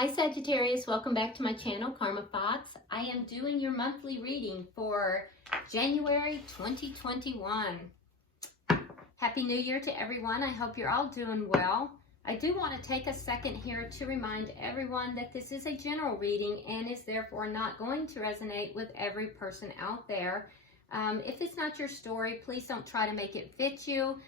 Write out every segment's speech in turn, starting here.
Hi Sagittarius, welcome back to my channel, Karma Thoughts. I am doing your monthly reading for January 2021. Happy New Year to everyone. I hope you're all doing well. I do want to take a second here to remind everyone that this is a general reading and is therefore not going to resonate with every person out there. If it's not your story, please don't try to make it fit you.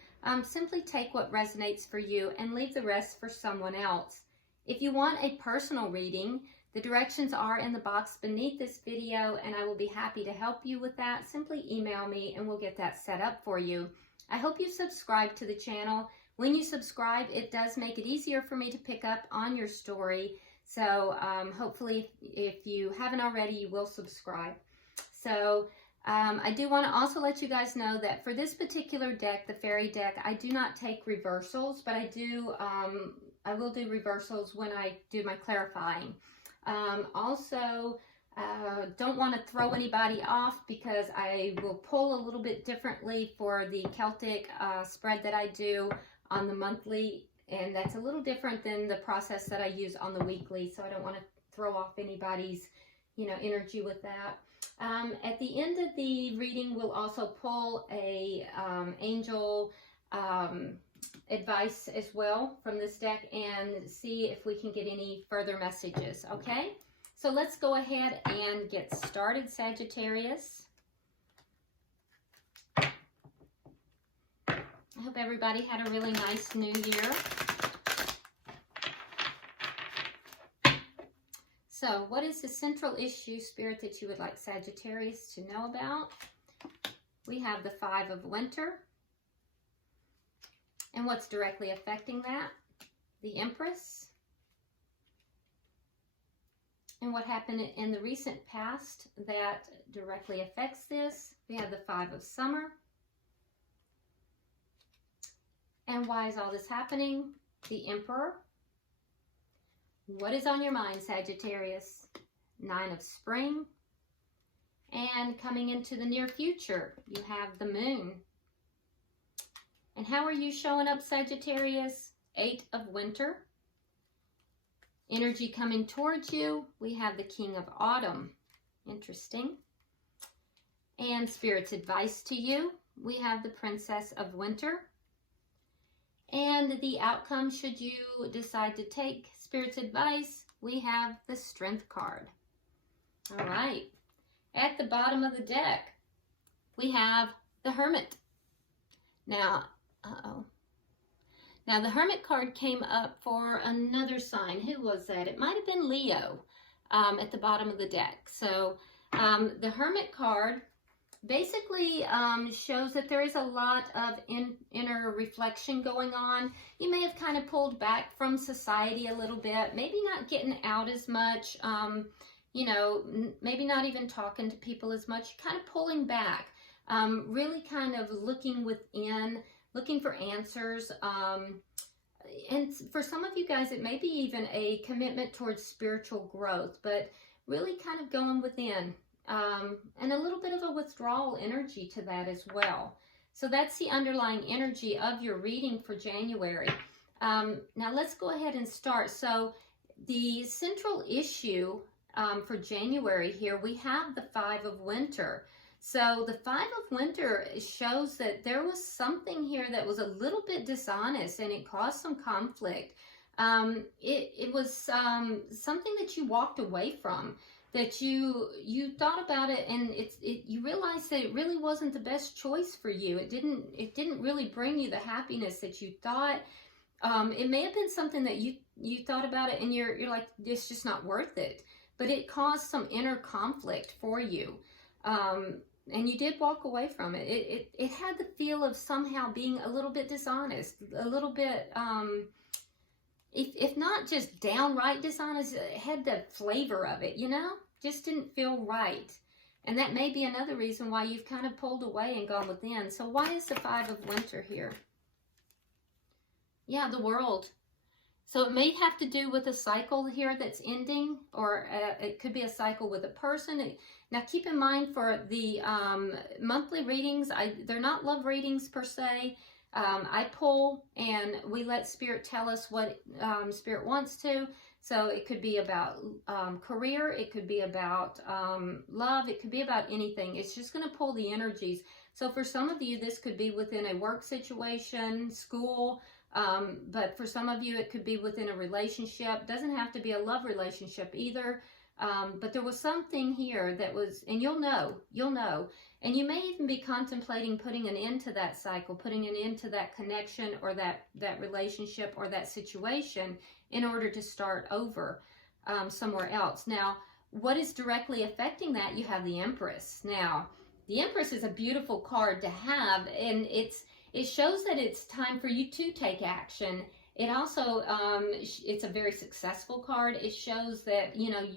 Simply take what resonates for you and leave the rest for someone else. If you want a personal reading, the directions are in the box beneath this video and I will be happy to help you with that. Simply email me and we'll get that set up for you. I hope you subscribe to the channel. When you subscribe, it does make it easier for me to pick up on your story. So hopefully if you haven't already, you will subscribe. So I do want to also let you guys know that for this particular deck, the fairy deck, I do not take reversals, but I will do reversals when I do my clarifying. Also, don't want to throw anybody off because I will pull a little bit differently for the Celtic spread that I do on the monthly, and that's a little different than the process that I use on the weekly, so I don't want to throw off anybody's energy with that. At the end of the reading, we'll also pull a angel advice as well from this deck and see if we can get any further messages. Okay, so let's go ahead and get started, Sagittarius. I hope everybody had a really nice new year. So what is the central issue, Spirit, that you would like Sagittarius to know about? We have the Five of Winter. And what's directly affecting that? The Empress. And what happened in the recent past that directly affects this? We have the Five of Summer. And why is all this happening? The Emperor. What is on your mind, Sagittarius? Nine of Spring. And coming into the near future, you have the Moon. And how are you showing up, Sagittarius? Eight of Winter. Energy coming towards you. We have the King of Autumn. Interesting. And Spirit's advice to you. We have the Princess of Winter. And the outcome, should you decide to take Spirit's advice, we have the Strength card. All right. At the bottom of the deck, we have the Hermit. Now, Now, the Hermit card came up for another sign. Who was that? It might have been Leo at the bottom of the deck. So, the Hermit card basically shows that there is a lot of inner reflection going on. You may have kind of pulled back from society a little bit, maybe not getting out as much, maybe not even talking to people as much, kind of pulling back, really kind of looking within, looking for answers. And for some of you guys, it may be even a commitment towards spiritual growth, but really kind of going within. And a little bit of a withdrawal energy to that as well. So that's the underlying energy of your reading for January. Now let's go ahead and start. So the central issue for January here, we have the Five of Winter. So the Five of Winter shows that there was something here that was a little bit dishonest and it caused some conflict. It was something that you walked away from, that you thought about it, and you realized that it really wasn't the best choice for you. It didn't really bring you the happiness that you thought. It may have been something that you thought about it and you're like, it's just not worth it. But it caused some inner conflict for you. And you did walk away from it. It had the feel of somehow being a little bit dishonest, a little bit, if not just downright dishonest, it had the flavor of it, just didn't feel right. And that may be another reason why you've kind of pulled away and gone within. So why is the Five of Winter here? Yeah, the World. So it may have to do with a cycle here that's ending, or it could be a cycle with a person. Now keep in mind for the monthly readings, they're not love readings per se. I pull and we let Spirit tell us what Spirit wants to. So it could be about career, it could be about love, it could be about anything. It's just going to pull the energies. So for some of you, this could be within a work situation, school, but for some of you, it could be within a relationship. Doesn't have to be a love relationship either. But there was something here that was, and you'll know, and you may even be contemplating putting an end to that cycle, putting an end to that connection or that relationship or that situation in order to start over somewhere else. Now, what is directly affecting that? You have the Empress. Now, the Empress is a beautiful card to have, and it shows that it's time for you to take action. It also, it's a very successful card. It shows that,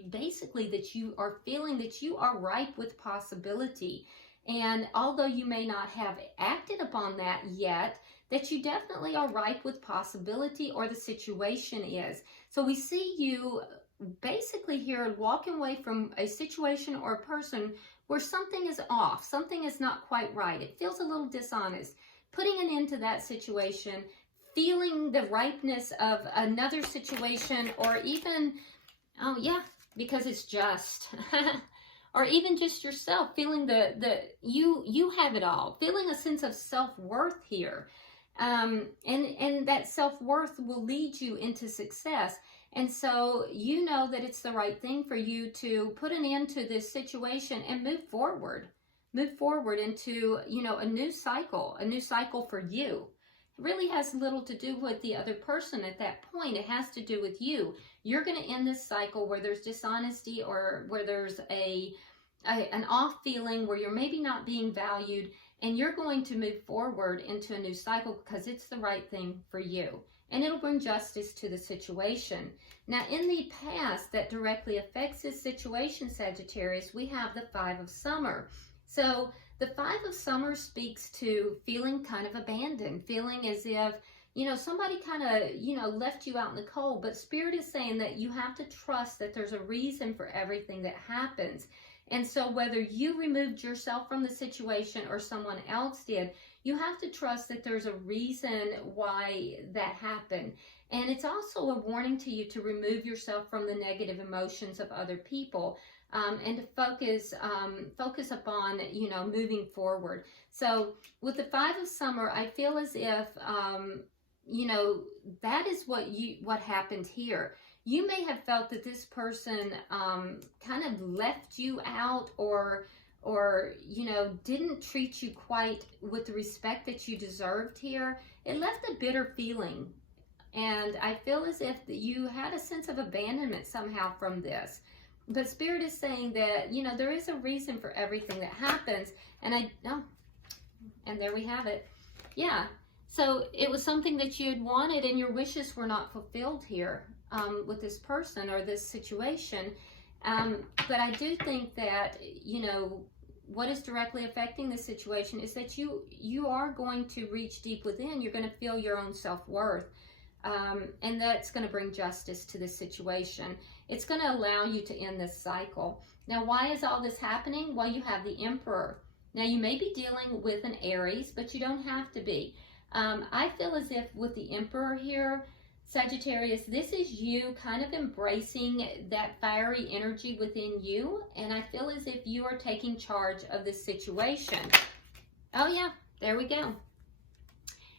basically that you are feeling that you are ripe with possibility. And although you may not have acted upon that yet, that you definitely are ripe with possibility, or the situation is. So we see you basically here walking away from a situation or a person where something is off, something is not quite right. It feels a little dishonest. Putting an end to that situation, feeling the ripeness of another situation, or even, oh yeah, because it's just, or even just yourself, feeling you have it all, feeling a sense of self-worth here. And that self-worth will lead you into success. And so you know that it's the right thing for you to put an end to this situation and move forward into, a new cycle for you. It really has little to do with the other person at that point. It has to do with you. You're going to end this cycle where there's dishonesty, or where there's an off feeling, where you're maybe not being valued, and you're going to move forward into a new cycle because it's the right thing for you. And it'll bring justice to the situation. Now, in the past, that directly affects this situation, Sagittarius, we have the Five of Summer. So the Five of Summer speaks to feeling kind of abandoned, feeling as if, somebody kind of, left you out in the cold. But Spirit is saying that you have to trust that there's a reason for everything that happens. And so whether you removed yourself from the situation or someone else did, you have to trust that there's a reason why that happened. And it's also a warning to you to remove yourself from the negative emotions of other people, and to focus upon, moving forward. So with the Five of Summer, I feel as if, that is what happened here. You may have felt that this person kind of left you out, or didn't treat you quite with the respect that you deserved here. It left a bitter feeling. And I feel as if you had a sense of abandonment somehow from this. But Spirit is saying that, there is a reason for everything that happens. And and there we have it. Yeah. So it was something that you had wanted, and your wishes were not fulfilled here with this person or this situation. But I do think that, what is directly affecting the situation is that you are going to reach deep within. You're going to feel your own self-worth. And that's going to bring justice to this situation. It's going to allow you to end this cycle. Now, why is all this happening? Well, you have the Emperor. Now, you may be dealing with an Aries, but you don't have to be. I feel as if with the Emperor here, Sagittarius, this is you kind of embracing that fiery energy within you. And I feel as if you are taking charge of this situation. Oh, yeah, there we go.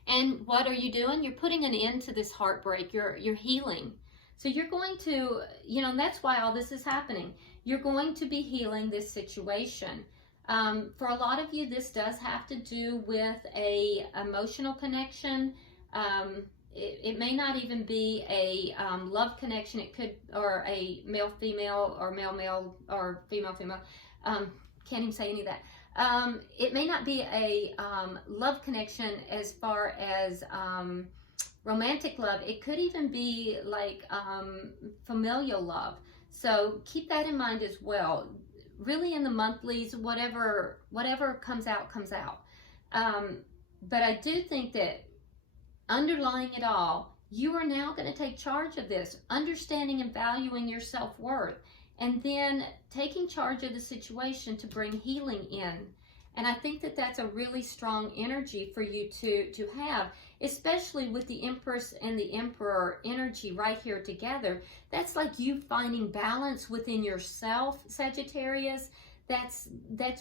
And what are you doing? You're putting an end to this heartbreak. You're healing. So you're going to, and that's why all this is happening. You're going to be healing this situation. For a lot of you, this does have to do with a emotional connection. It may not even be a love connection. It could, or a male-female, or male-male, or female-female. Can't even say any of that. It may not be a love connection as far as romantic love. It could even be like familial love. So keep that in mind as well. Really, in the monthlies, whatever comes out, comes out. But I do think that underlying it all, you are now going to take charge of this, understanding and valuing your self-worth, and then taking charge of the situation to bring healing in. And I think that that's a really strong energy for you to have. especially with the Empress and the Emperor energy right here together. That's like you finding balance within yourself, Sagittarius. That's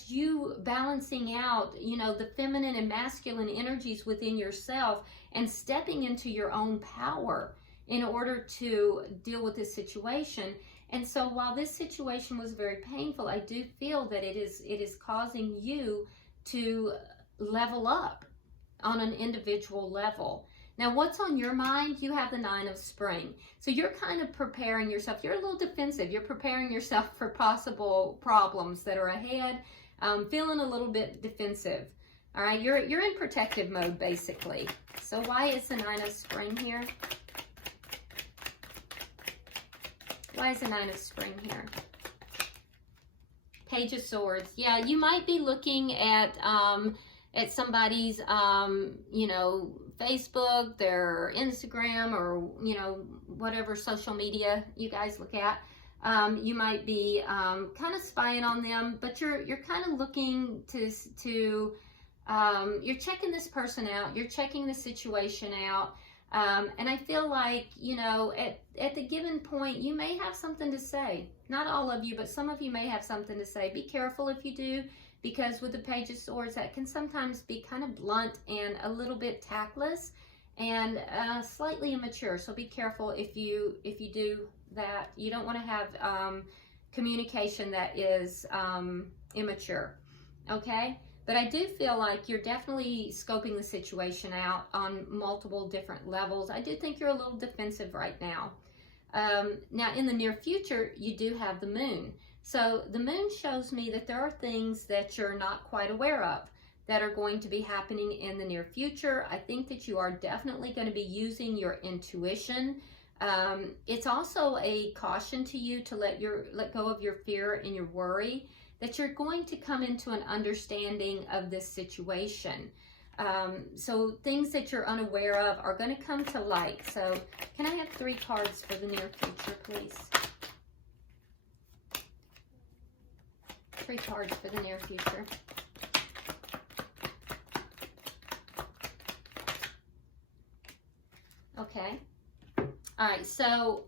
you balancing out, you know, the feminine and masculine energies within yourself and stepping into your own power in order to deal with this situation. And so while this situation was very painful, I do feel that it is causing you to level up on an individual level. Now, what's on your mind? You have the Nine of Spring. So you're kind of preparing yourself. You're a little defensive. You're preparing yourself for possible problems that are ahead, feeling a little bit defensive. All right, you're in protective mode, basically. So why is the Nine of Spring here? Why is the Nine of Spring here? Page of Swords. Yeah, you might be looking at somebody's, you know, Facebook, their Instagram, or, you know, whatever social media you guys look at. You might be kind of spying on them, but you're kind of looking to you're checking this person out, you're checking the situation out, and I feel like, you know, at the given point, you may have something to say. Not all of you, but some of you may have something to say. Be careful if you do, because with the Page of Swords, that can sometimes be kind of blunt and a little bit tactless and slightly immature. So be careful if you do that. You don't want to have communication that is immature, okay? But I do feel like you're definitely scoping the situation out on multiple different levels. I do think you're a little defensive right now. Now, in the near future, you do have the Moon. So the Moon shows me that there are things that you're not quite aware of that are going to be happening in the near future. I think that you are definitely going to be using your intuition. It's also a caution to you to let go of your fear and your worry, that you're going to come into an understanding of this situation. So things that you're unaware of are going to come to light. So can I have 3 cards for the near future, please? 3 cards for the near future. Okay. All right, so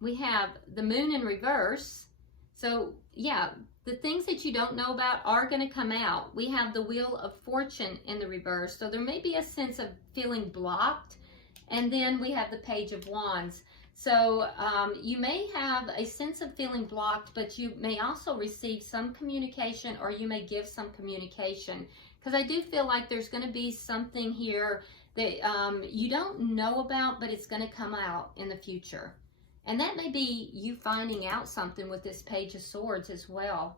we have the Moon in reverse. So yeah, the things that you don't know about are going to come out. We have the Wheel of Fortune in the reverse. So there may be a sense of feeling blocked. And then we have the Page of Wands. So you may have a sense of feeling blocked, but you may also receive some communication, or you may give some communication. Because I do feel like there's going to be something here that you don't know about, but it's going to come out in the future. And that may be you finding out something with this Page of Swords as well.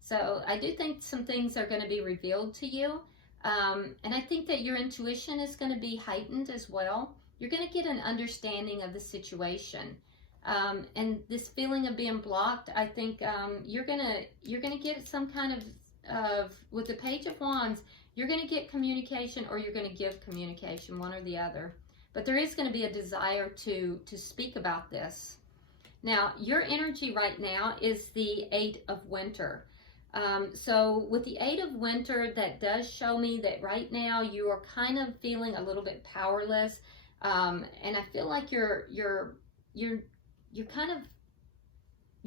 So I do think some things are going to be revealed to you. And I think that your intuition is going to be heightened as well. You're going to get an understanding of the situation. And this feeling of being blocked, I think you're gonna get some kind of with the Page of Wands, you're going to get communication, or you're going to give communication, one or the other. But there is going to be a desire to speak about this. Now, your energy right now is the 8 of Winter. So with the 8 of Winter, that does show me that right now you are kind of feeling a little bit powerless. And I feel like you're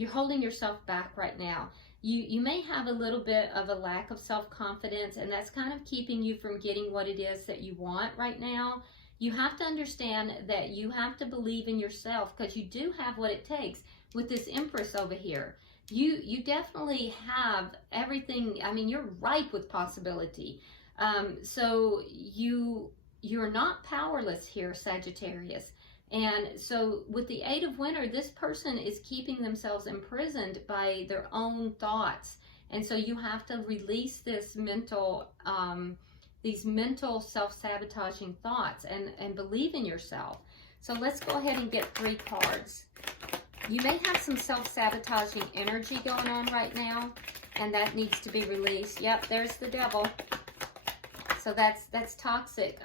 holding yourself back right now. You may have a little bit of a lack of self-confidence, and that's kind of keeping you from getting what it is that you want right now. You have to understand that you have to believe in yourself, because you do have what it takes with this Empress over here. You definitely have everything. I mean, you're ripe with possibility. So you're not powerless here, Sagittarius. And so with the 8 of Winter, this person is keeping themselves imprisoned by their own thoughts. And so you have to release this these mental self-sabotaging thoughts and believe in yourself. So let's go ahead and get 3 cards. You may have some self-sabotaging energy going on right now, and that needs to be released. Yep, there's the Devil. So that's toxic.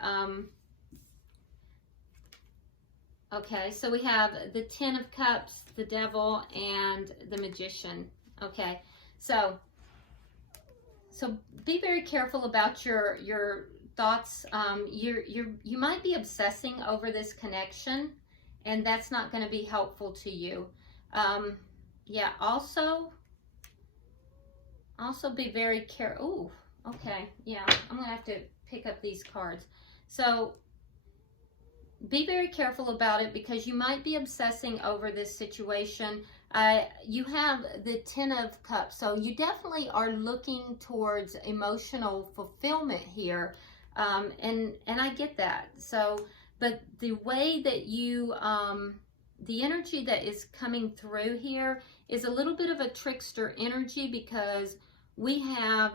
Okay, so we have the 10 of Cups, the Devil, and the Magician. Okay, so be very careful about your thoughts. You might be obsessing over this connection, and that's not going to be helpful to you. Yeah, also be very careful. Ooh, okay, yeah, I'm going to have to pick up these cards. So be very careful about it, because you might be obsessing over this situation. You have the Ten of Cups, so you definitely are looking towards emotional fulfillment here, and I get that. So, but the way that you, the energy that is coming through here is a little bit of a trickster energy, because we have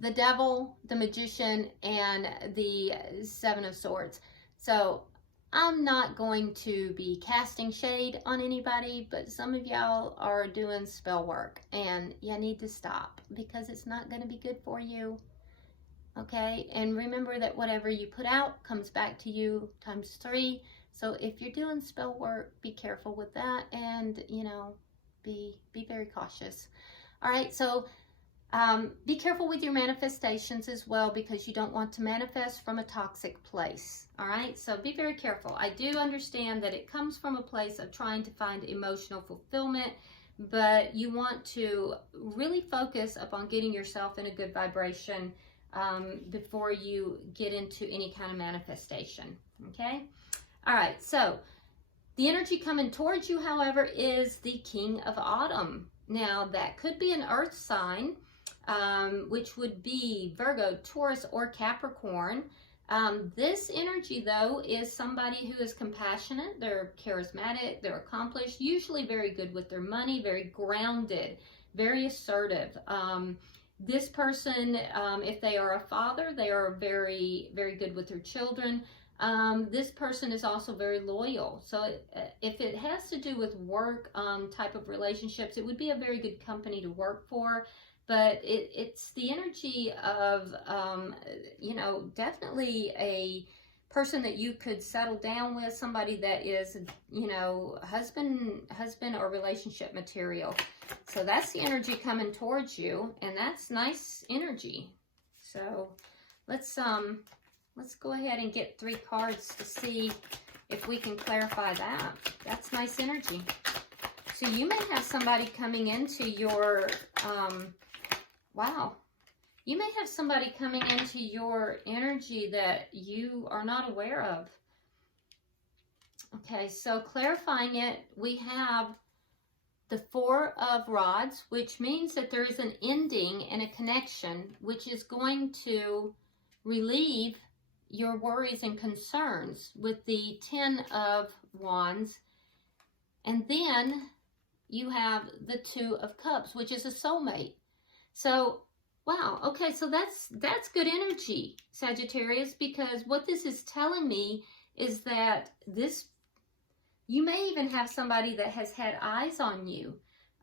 the Devil, the Magician, and the Seven of Swords. So I'm not going to be casting shade on anybody, but some of y'all are doing spell work, and you need to stop, because it's not going to be good for you. Okay, and remember that whatever you put out comes back to you times 3. So if you're doing spell work, be careful with that, and you know, be very cautious. All right, so be careful with your manifestations as well, because you don't want to manifest from a toxic place. All right, so be very careful. I do understand that it comes from a place of trying to find emotional fulfillment, but you want to really focus upon getting yourself in a good vibration before you get into any kind of manifestation. Okay, all right, so the energy coming towards you, however, is the King of Autumn. Now, that could be an earth sign, which would be Virgo, Taurus, or Capricorn. This energy, though, is somebody who is compassionate, they're charismatic, they're accomplished, usually very good with their money, very grounded, very assertive. This person, if they are a father, they are very, very good with their children. This person is also very loyal. So if it has to do with work type of relationships, it would be a very good company to work for. But it's the energy of, you know, definitely a person that you could settle down with, somebody that is, you know, husband or relationship material. So that's the energy coming towards you, and that's nice energy. So let's go ahead and get 3 cards to see if we can clarify that. That's nice energy. So you may have somebody coming into your, wow. You may have somebody coming into your energy that you are not aware of. Okay, so clarifying it, we have the 4 of Rods, which means that there is an ending and a connection, which is going to relieve your worries and concerns with the 10 of Wands. And then you have the 2 of Cups, which is a soulmate. So, wow, okay, so that's good energy, Sagittarius, because what this is telling me is that you may even have somebody that has had eyes on you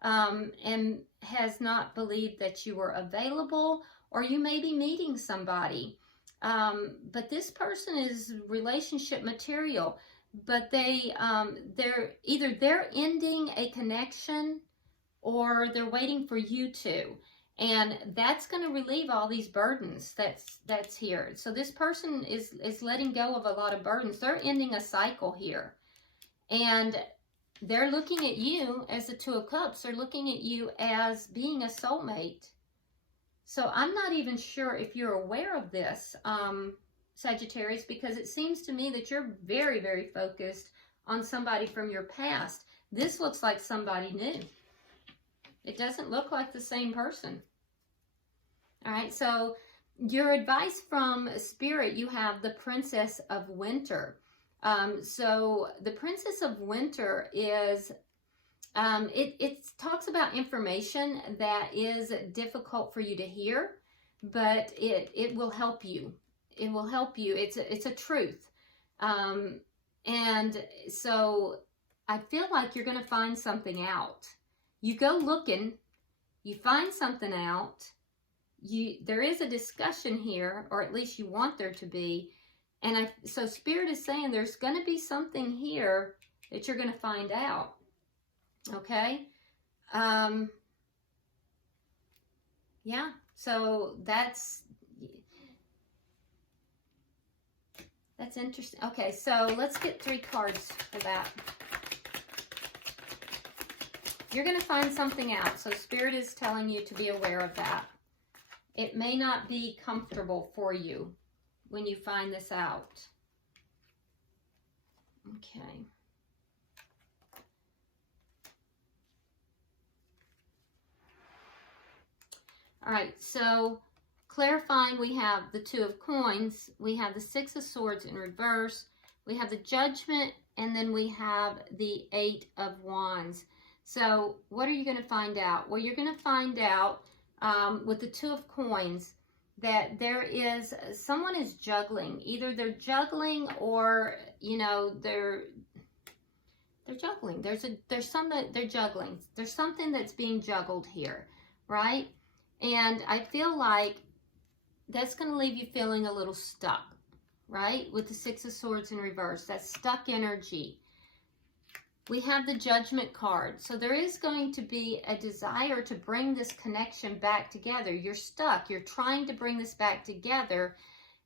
and has not believed that you were available, or you may be meeting somebody. But this person is relationship material, but they're ending a connection, or they're waiting for you to. And that's going to relieve all these burdens that's here. So this person is letting go of a lot of burdens. They're ending a cycle here. And they're looking at you as the 2 of Cups. They're looking at you as being a soulmate. So I'm not even sure if you're aware of this, Sagittarius, because it seems to me that you're very, very focused on somebody from your past. This looks like somebody new. It doesn't look like the same person. All right, so your advice from Spirit, you have the Princess of Winter. So the Princess of Winter is, it talks about information that is difficult for you to hear, but it will help you. It will help you. It's a truth. And so I feel like you're going to find something out. You go looking, you find something out, there is a discussion here, or at least you want there to be, and so Spirit is saying there's going to be something here that you're going to find out, okay? Yeah, so that's That's interesting. Okay, so let's get 3 cards for that. You're going to find something out. So Spirit is telling you to be aware of that. It may not be comfortable for you when you find this out. Okay. All right, so clarifying, we have the 2 of Coins, we have the 6 of Swords in reverse, we have the Judgment, and then we have the 8 of Wands. So what are you going to find out? Well, you're going to find out with the 2 of Coins that there is, someone is juggling. Either they're juggling or, you know, they're juggling. There's some that they're juggling. There's something that's being juggled here, right? And I feel like that's going to leave you feeling a little stuck, right? With the 6 of Swords in reverse, that stuck energy. We have the Judgment card. So there is going to be a desire to bring this connection back together. You're stuck. You're trying to bring this back together.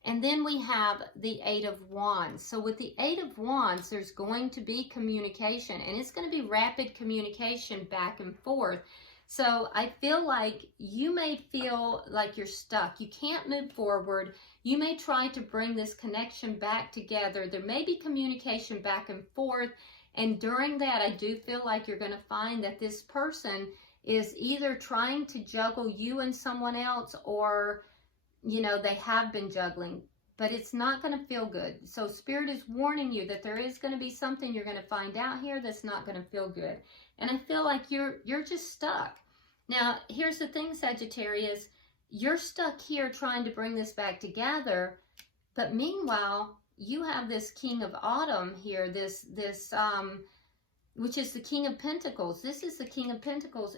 And then we have the 8 of Wands. So with the 8 of Wands, there's going to be communication. And it's going to be rapid communication back and forth. So I feel like you may feel like you're stuck. You can't move forward. You may try to bring this connection back together. There may be communication back and forth. And during that, I do feel like you're going to find that this person is either trying to juggle you and someone else, or, you know, they have been juggling, but it's not going to feel good. So Spirit is warning you that there is going to be something you're going to find out here that's not going to feel good. And I feel like you're just stuck. Now, here's the thing, Sagittarius, you're stuck here trying to bring this back together, but meanwhile, you have this King of Autumn here, which is the King of Pentacles. This is the King of Pentacles.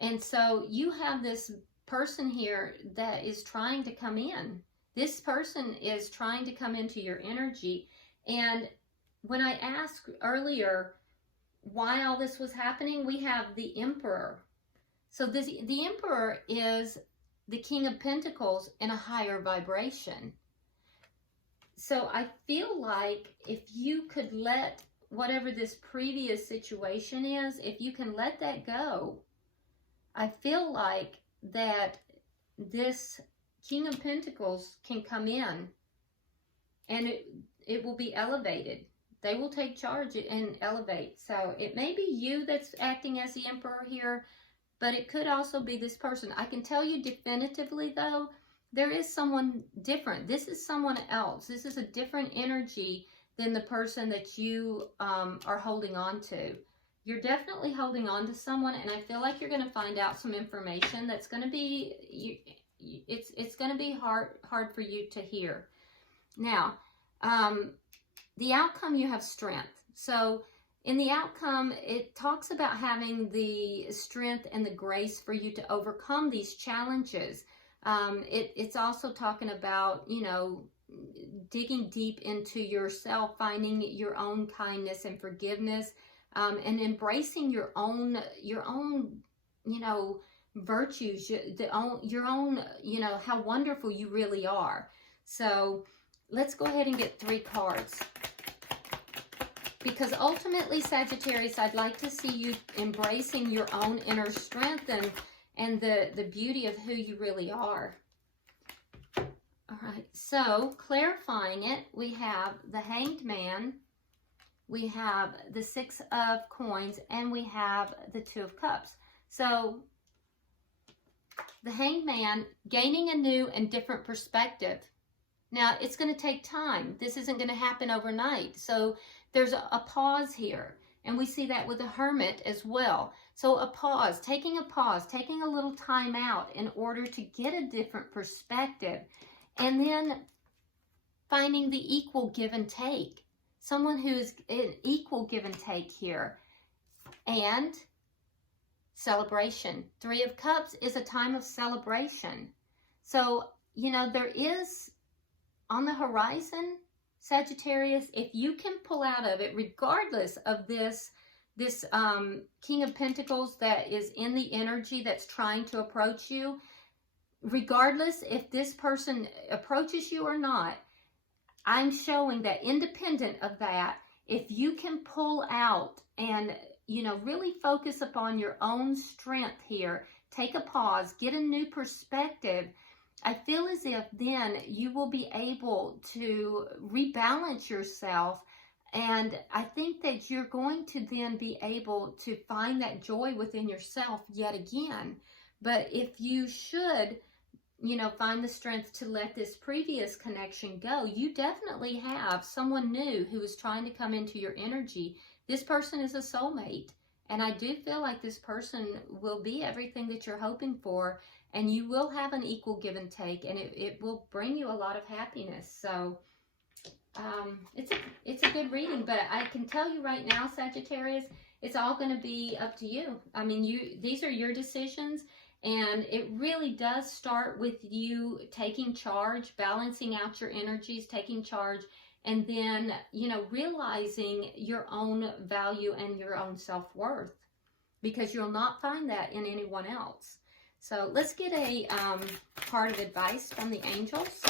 And so you have this person here that is trying to come in. This person is trying to come into your energy. And when I asked earlier why all this was happening, we have the Emperor. So the Emperor is the King of Pentacles in a higher vibration. So I feel like if you could let whatever this previous situation is, if you can let that go, I feel like that this King of Pentacles can come in and it will be elevated. They will take charge and elevate. So it may be you that's acting as the Emperor here, but it could also be this person. I can tell you definitively, though, there is someone different. This is someone else. This is a different energy than the person that you are holding on to. You're definitely holding on to someone, and I feel like you're going to find out some information that's going to be, it's going to be hard for you to hear. Now, the outcome, you have strength. So in the outcome, it talks about having the strength and the grace for you to overcome these challenges. It's also talking about, you know, digging deep into yourself, finding your own kindness and forgiveness, and embracing your own, you know, virtues, your own, you know, how wonderful you really are. So let's go ahead and get 3 cards. Because ultimately, Sagittarius, I'd like to see you embracing your own inner strength and the beauty of who you really are. All right, so clarifying it, we have the Hanged Man, we have the 6 of Coins, and we have the 2 of Cups. So the Hanged Man, gaining a new and different perspective. Now, it's going to take time. This isn't going to happen overnight. So there's a pause here. And we see that with the Hermit as well. So a pause, taking a little time out in order to get a different perspective. And then finding the equal give and take. Someone who's an equal give and take here. And celebration. 3 of Cups is a time of celebration. So, you know, there is on the horizon, Sagittarius, if you can pull out of it, regardless of this King of Pentacles that is in the energy that's trying to approach you, regardless if this person approaches you or not, I'm showing that independent of that, if you can pull out and, you know, really focus upon your own strength here, take a pause, get a new perspective, I feel as if then you will be able to rebalance yourself. And I think that you're going to then be able to find that joy within yourself yet again. But if you should, you know, find the strength to let this previous connection go, you definitely have someone new who is trying to come into your energy. This person is a soulmate. And I do feel like this person will be everything that you're hoping for. And you will have an equal give and take. And it will bring you a lot of happiness. So it's a good reading. But I can tell you right now, Sagittarius, it's all going to be up to you. I mean, these are your decisions. And it really does start with you taking charge, balancing out your energies, taking charge, and then, you know, realizing your own value and your own self-worth, because you'll not find that in anyone else. So let's get a card of advice from the angels.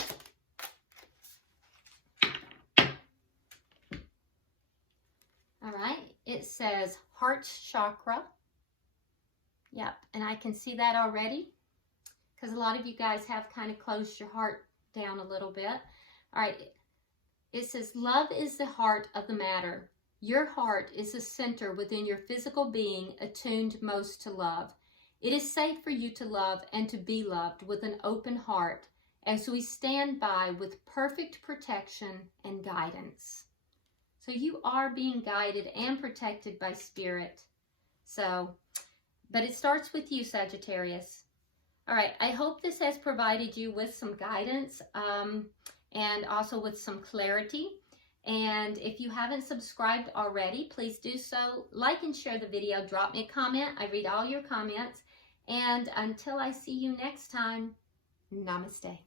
All right, it says heart chakra. Yep, and I can see that already because a lot of you guys have kind of closed your heart down a little bit. All right, it says love is the heart of the matter. Your heart is the center within your physical being attuned most to love. It is safe for you to love and to be loved with an open heart as we stand by with perfect protection and guidance. So you are being guided and protected by Spirit. But it starts with you, Sagittarius. All right, I hope this has provided you with some guidance and also with some clarity. And if you haven't subscribed already, please do so. Like and share the video. Drop me a comment. I read all your comments. And until I see you next time, namaste.